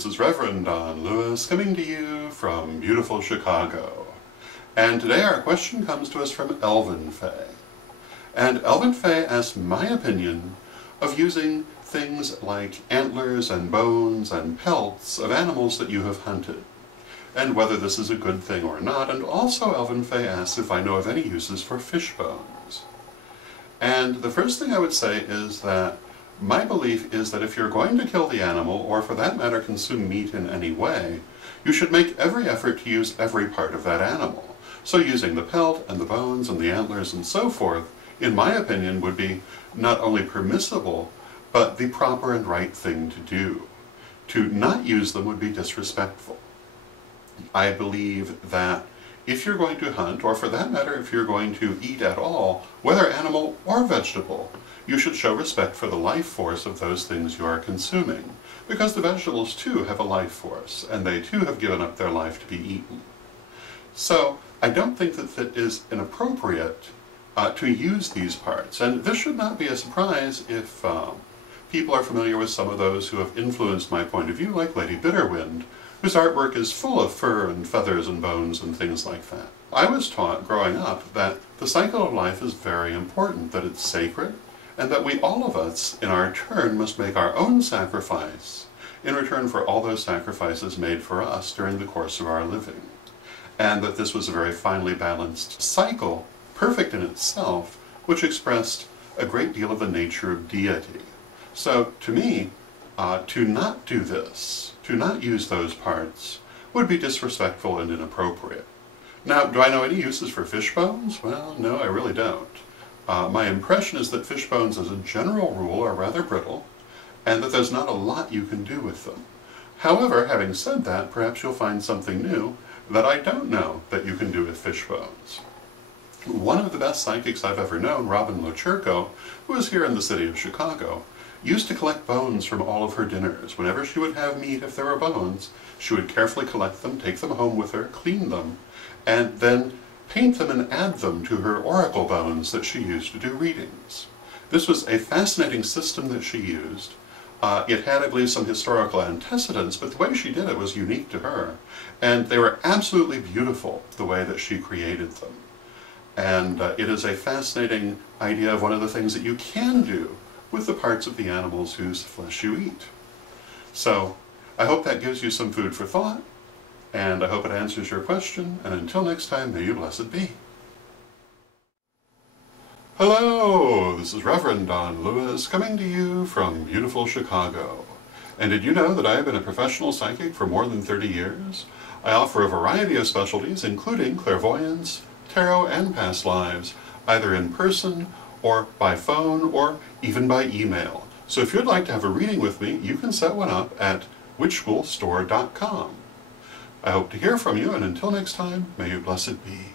this is Reverend Don Lewis coming to you from beautiful Chicago. And today our question comes to us from Elvin Faye. And Elvin Faye asked my opinion of using things like antlers and bones and pelts of animals that you have hunted, and whether this is a good thing or not. And also Elvin Faye asked if I know of any uses for fish bones. And the first thing I would say is that my belief is that if you're going to kill the animal, or for that matter consume meat in any way, you should make every effort to use every part of that animal. So using the pelt and the bones and the antlers and so forth, in my opinion, would be not only permissible, but the proper and right thing to do. To not use them would be disrespectful. I believe that if you're going to hunt, or for that matter if you're going to eat at all, whether animal or vegetable, you should show respect for the life force of those things you are consuming, because the vegetables too have a life force, and they too have given up their life to be eaten. So I don't think that it is inappropriate to use these parts, and this should not be a surprise if people are familiar with some of those who have influenced my point of view, like Lady Bitterwind, whose artwork is full of fur and feathers and bones and things like that. I was taught growing up that the cycle of life is very important, that it's sacred, and that we, all of us, in our turn, must make our own sacrifice in return for all those sacrifices made for us during the course of our living. And that this was a very finely balanced cycle, perfect in itself, which expressed a great deal of the nature of deity. So, to me, to not do this, to not use those parts, would be disrespectful and inappropriate. Now, do I know any uses for fish bones? Well, no, I really don't. My impression is that fish bones, as a general rule, are rather brittle, and that there's not a lot you can do with them. However, having said that, perhaps you'll find something new that I don't know that you can do with fish bones. One of the best psychics I've ever known, Robin Locherko, who is here in the city of Chicago, used to collect bones from all of her dinners. Whenever she would have meat, if there were bones, she would carefully collect them, take them home with her, clean them, and then paint them and add them to her oracle bones that she used to do readings. This was a fascinating system that she used. It had, I believe, some historical antecedents, but the way she did it was unique to her, and they were absolutely beautiful, the way that she created them. And it is a fascinating idea of one of the things that you can do with the parts of the animals whose flesh you eat. So, I hope that gives you some food for thought, and I hope it answers your question, and until next time, may you blessed be. Hello, this is Reverend Don Lewis coming to you from beautiful Chicago. And did you know that I have been a professional psychic for more than 30 years? I offer a variety of specialties, including clairvoyance, tarot, and past lives, either in person, or by phone, or even by email. So if you'd like to have a reading with me, you can set one up at witchschoolstore.com. I hope to hear from you, and until next time, may you blessed be.